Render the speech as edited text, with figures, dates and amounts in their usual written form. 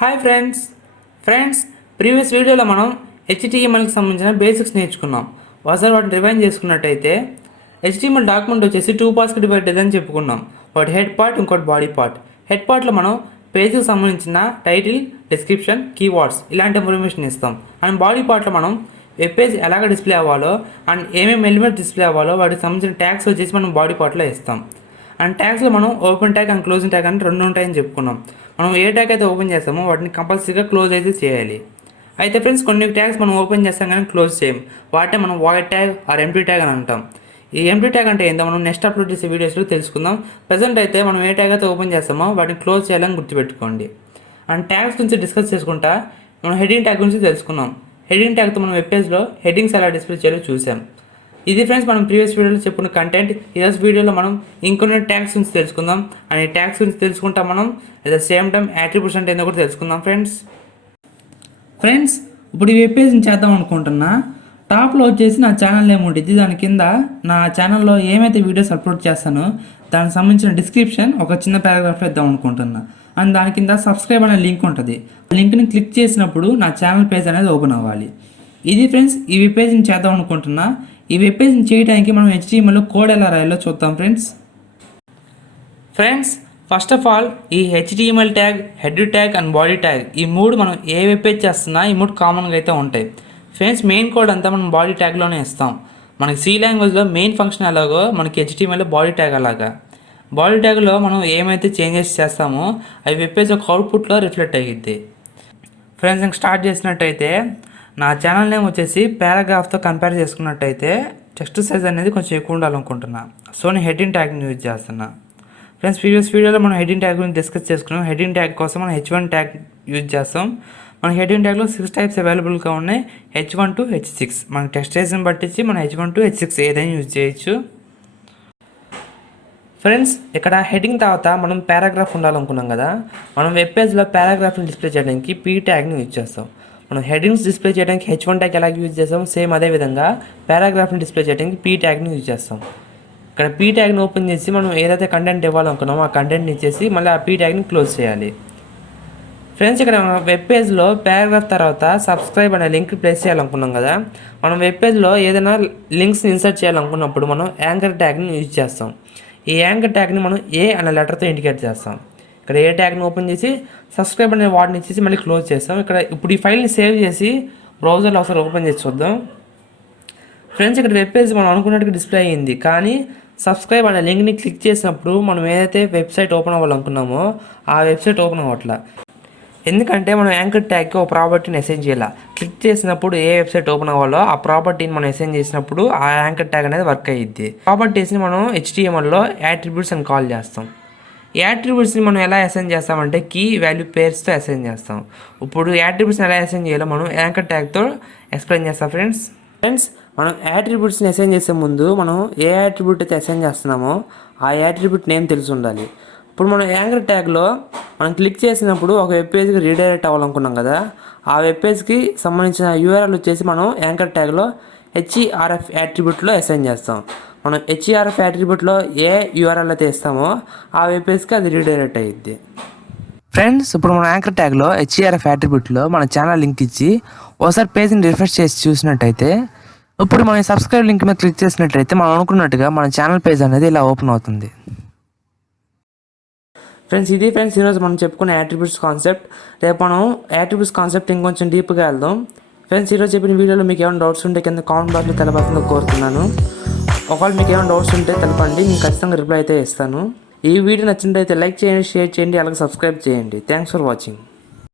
Hi friends previous వీడియోలో మనం హెచ్టిఎంఎల్కి సంబంధించిన బేసిక్స్ నేర్చుకున్నాం. ఒకసారి వాటిని రివైండ్ చేసుకున్నట్టయితే హెచ్టిఎంఎల్ డాక్యుమెంట్ వచ్చేసి 2 పార్ట్స్కి డివైడ్ అని చెప్పుకున్నాం. ఒకటి హెడ్ పార్ట్, ఇంకోటి బాడీ పార్ట్. హెడ్ పార్ట్లో మనం పేజ్కి సంబంధించిన టైటిల్, డిస్క్రిప్షన్, కీవర్డ్స్ ఇలాంటి ఇన్ఫర్మేషన్ ఇస్తాం. అండ్ బాడీ పార్ట్లో మనం వెబ్ పేజ్ ఎలాగ డిస్ప్లే అవ్వాలో అండ్ ఏమేమి ఎలిమెంట్స్ డిస్ప్లే అవ్వాలో వాటికి సంబంధించిన ట్యాగ్స్ వచ్చేసి మనం బాడీ పార్ట్లో ఇస్తాం. అండ్ ట్యాగ్స్లో మనం open tag and closing tag అంటే 2 ఉంటాయని చెప్పుకున్నాం. మనం ఏ ట్యాగ్ అయితే ఓపెన్ చేస్తామో వాటిని కంపల్సరీగా క్లోజ్ అయితే చేయాలి. అయితే ఫ్రెండ్స్ కొన్ని ట్యాగ్స్ మనం ఓపెన్ చేస్తాం కానీ క్లోజ్ చేయం. వాటిని మనం void tag are empty tag అని అంటాం. ఈ ఎంప్టీ ట్యాగ్ అంటే ఏంటో మనం నెక్స్ట్ అప్లోడ్ చేసే వీడియోస్లో తెలుసుకుందాం. ప్రజెంట్ అయితే మనం ఏ ట్యాగ్ అయితే ఓపెన్ చేస్తామో వాటిని క్లోజ్ చేయాలని గుర్తుపెట్టుకోండి. అండ్ ట్యాగ్స్ గురించి డిస్కస్ చేసుకుంటా మనం హెడింగ్ ట్యాగ్ గురించి తెలుసుకున్నాం. హెడింగ్ ట్యాగ్తో మనం వెబ్ పేజ్లో హెడింగ్స్ ఎలా డిస్ప్లే చేయాలో చూసాం. ఇది ఫ్రెండ్స్ మనం ప్రీవియస్ వీడియోలో చెప్పుకున్న కంటెంట్. ఈరోజు వీడియోలో మనం ఇంకొన్ని ట్యాగ్స్ గురించి తెలుసుకుందాం. అండ్ ఈ ట్యాగ్స్ గురించి తెలుసుకుంటా మనం at the same time attributes అంటే ఏందో కూడా తెలుసుకుందాం. ఫ్రెండ్స్ ఇప్పుడు ఈ వెబ్ పేజ్ని చేద్దాం అనుకుంటున్నా. టాప్లో వచ్చేసి నా ఛానల్ నేమ్ ఉంటుంది. దాని కింద నా ఛానల్లో ఏమైతే వీడియోస్ అప్లోడ్ చేస్తానో దానికి సంబంధించిన డిస్క్రిప్షన్ ఒక చిన్న పారాగ్రాఫ్లో ఇద్దాం అనుకుంటున్నా. అండ్ దాని కింద సబ్స్క్రైబ్ అనే లింక్ ఉంటుంది. లింక్ని క్లిక్ చేసినప్పుడు నా ఛానల్ పేజ్ అనేది ఓపెన్ అవ్వాలి. ఇది ఫ్రెండ్స్ ఈ వెబ్ పేజ్ని చేద్దాం అనుకుంటున్నా. ఈ వెబ్ పేజ్ని చేయడానికి మనం హెచ్టిఎంఎల్లో కోడ్ ఎలా రాయాలో చూద్దాం. ఫ్రెండ్స్ ఫస్ట్ ఆఫ్ ఆల్ ఈ HTML tag, head tag and body tag ఈ మూడు మనం ఏ వెబ్ పేజ్ చేస్తున్నా ఈ మూడు కామన్గా అయితే ఉంటాయి. ఫ్రెండ్స్ మెయిన్ కోడ్ అంతా మనం బాడీ ట్యాగ్లోనే ఇస్తాం. మనకి సి లాంగ్వేజ్లో మెయిన్ ఫంక్షన్ ఎలాగో మనకి హెచ్టిఎంఎల్లో బాడీ ట్యాగ్ అలాగా. బాడీ ట్యాగ్లో మనం ఏమైతే చేంజెస్ చేస్తామో అవి వెబ్ పేజ్ ఒక అవుట్పుట్లో రిఫ్లెక్ట్ అయ్యిద్ది. ఫ్రెండ్స్ ఇంక స్టార్ట్ చేసినట్టయితే నా ఛానల్ నేమ్ వచ్చేసి పారాగ్రాఫ్తో కంపేర్ చేసుకున్నట్టయితే టెక్స్ట్ సైజ్ అనేది కొంచెం ఎక్కువ ఉండాలనుకుంటున్నా. సో నేను హెడ్డింగ్ ట్యాగ్ని యూజ్ చేస్తున్నా. ఫ్రెండ్స్ ప్రీవియస్ వీడియోలో మనం హెడ్డింగ్ ట్యాగ్ గురించి డిస్కస్ చేసుకున్నాం. హెడ్డింగ్ ట్యాగ్ కోసం మనం H1 ట్యాగ్ యూజ్ చేస్తాం. మన హెడ్డింగ్ ట్యాగ్లో 6 టైప్స్ అవైలబుల్గా ఉన్నాయి. H1 to H6. మన టెక్స్ట్ సైజ్ని బట్టించి మనం H1 to H6 ఏదైనా యూజ్ చేయొచ్చు. ఫ్రెండ్స్ ఇక్కడ హెడ్డింగ్ తర్వాత మనం పారాగ్రాఫ్ ఉండాలనుకున్నాం కదా. మనం వెబ్ పేజ్లో పారాగ్రాఫ్ని డిస్ప్లే చేయడానికి P ట్యాగ్ని యూజ్ చేస్తాం. మనం హెడ్డింగ్స్ డిస్ప్లే చేయడానికి H1 ట్యాగ్ ఎలా యూజ్ చేస్తాం సేమ్ అదే విధంగా పారాగ్రాఫ్ని డిస్ప్లే చేయడానికి P ట్యాగ్ని యూజ్ చేస్తాం. ఇక్కడ P ట్యాగ్ని ఓపెన్ చేసి మనం ఏదైతే కంటెంట్ ఇవ్వాలనుకున్నామో ఆ కంటెంట్ని ఇచ్చేసి మళ్ళీ ఆ P ట్యాగ్ని క్లోజ్ చేయాలి. ఫ్రెండ్స్ ఇక్కడ మనం వెబ్ పేజ్లో పారాగ్రాఫ్ తర్వాత సబ్స్క్రైబ్ అనే లింక్ ప్లేస్ చేయాలనుకున్నాం కదా. మనం వెబ్ పేజ్లో ఏదైనా లింక్స్ని ఇన్సర్ట్ చేయాలనుకున్నప్పుడు మనం యాంకర్ ట్యాగ్ని యూజ్ చేస్తాం. ఈ యాంకర్ ట్యాగ్ని మనం ఏ అనే లెటర్తో ఇండికేట్ చేస్తాం. ఇక్కడ ఏ ట్యాగ్ని ఓపెన్ చేసి సబ్స్క్రైబ్ అనే వాటిని ఇచ్చేసి మళ్ళీ క్లోజ్ చేస్తాం. ఇప్పుడు ఈ ఫైల్ని సేవ్ చేసి బ్రౌజర్లో ఒకసారి ఓపెన్ చేసి చూద్దాం. ఫ్రెండ్స్ ఇక్కడ వెబ్ పేజ్ మనం అనుకున్నట్టుగా డిస్ప్లే అయ్యింది. కానీ సబ్స్క్రైబ్ అనే లింక్ని క్లిక్ చేసినప్పుడు మనం ఏదైతే వెబ్సైట్ ఓపెన్ అవ్వాలనుకున్నామో ఆ వెబ్సైట్ ఓపెన్ అవ్వట్లా. ఎందుకంటే మనం యాంకర్ ట్యాగ్కి ఒక ప్రాపర్టీని అసైన్ చేయాలి. క్లిక్ చేసినప్పుడు ఏ వెబ్సైట్ ఓపెన్ అవ్వాలో ఆ ప్రాపర్టీని మనం అసైన్ చేసినప్పుడు ఆ యాంకర్ ట్యాగ్ అనేది వర్క్ అయ్యిద్ది. ప్రాపర్టీస్ని మనం HTMLలో యాట్రిబ్యూట్స్ అని కాల్ చేస్తాం. ఈ యాట్రిబ్యూట్స్ని మనం ఎలా అసైన్ చేస్తామంటే కీ వాల్యూ పేర్స్తో అసైన్ చేస్తాం. ఇప్పుడు యాట్రిబ్యూట్స్ని ఎలా అసైన్ చేయాలో మనం యాంకర్ ట్యాగ్తో ఎక్స్ప్లెయిన్ చేస్తాం. ఫ్రెండ్స్ మనం యాట్రిబ్యూట్స్ని అసైన్ చేసే ముందు మనం ఏ యాట్రిబ్యూట్ అయితే అసైన్ చేస్తున్నామో ఆ యాట్రిబ్యూట్ నేమ్ తెలిసి ఉండాలి. ఇప్పుడు మనం యాంకర్ ట్యాగ్లో మనం క్లిక్ చేసినప్పుడు ఒక వెబ్ పేజ్కి రీడైరెక్ట్ అవ్వాలనుకున్నాం కదా. ఆ వెబ్ పేజ్కి సంబంధించిన URL వచ్చేసి మనం యాంకర్ ట్యాగ్లో HERF యాట్రిబ్యూట్లో అసైన్ చేస్తాం. మనం HERF యాట్రిబ్యూట్లో ఏ URL అయితే ఇస్తామో ఆ వెబ్ పేజ్కి అది రీడైరెక్ట్ అయ్యిద్ది. ఫ్రెండ్స్ ఇప్పుడు మన యాంకర్ ట్యాగ్లో HERF యాట్రిబ్యూట్లో మన ఛానల్ లింక్ ఇచ్చి ఒకసారి పేజ్ని రిఫ్రెష్ చేసి చూసినట్టయితే ఇప్పుడు మనం సబ్స్క్రైబ్ లింక్ మీద క్లిక్ చేసినట్టయితే మనం అనుకున్నట్టుగా మన ఛానల్ పేజ్ అనేది ఇలా ఓపెన్ అవుతుంది. ఫ్రెండ్స్ ఇది ఈరోజు మనం చెప్పుకునే యాట్రిబ్యూట్స్ కాన్సెప్ట్. రేపు మనం యాట్రిబ్యూట్స్ కాన్సెప్ట్ ఇంకొంచెం డీప్గా వెళ్దాం. ఫ్రెండ్స్ ఈరోజు చెప్పిన వీడియోలో మీకు ఏమైనా డౌట్స్ ఉంటే కింద కామెంట్ బాక్స్లో తెలపాల్సిందిగా కోరుతున్నాను. ఒకవేళ మీకు ఏమైనా డౌట్స్ ఉంటే తెలపండి, నేను ఖచ్చితంగా రిప్లై అయితే ఇస్తాను. ఈ వీడియో నచ్చినట్లయితే లైక్ చేయండి, షేర్ చేయండి, అలాగే సబ్స్క్రైబ్ చేయండి. Thanks for watching.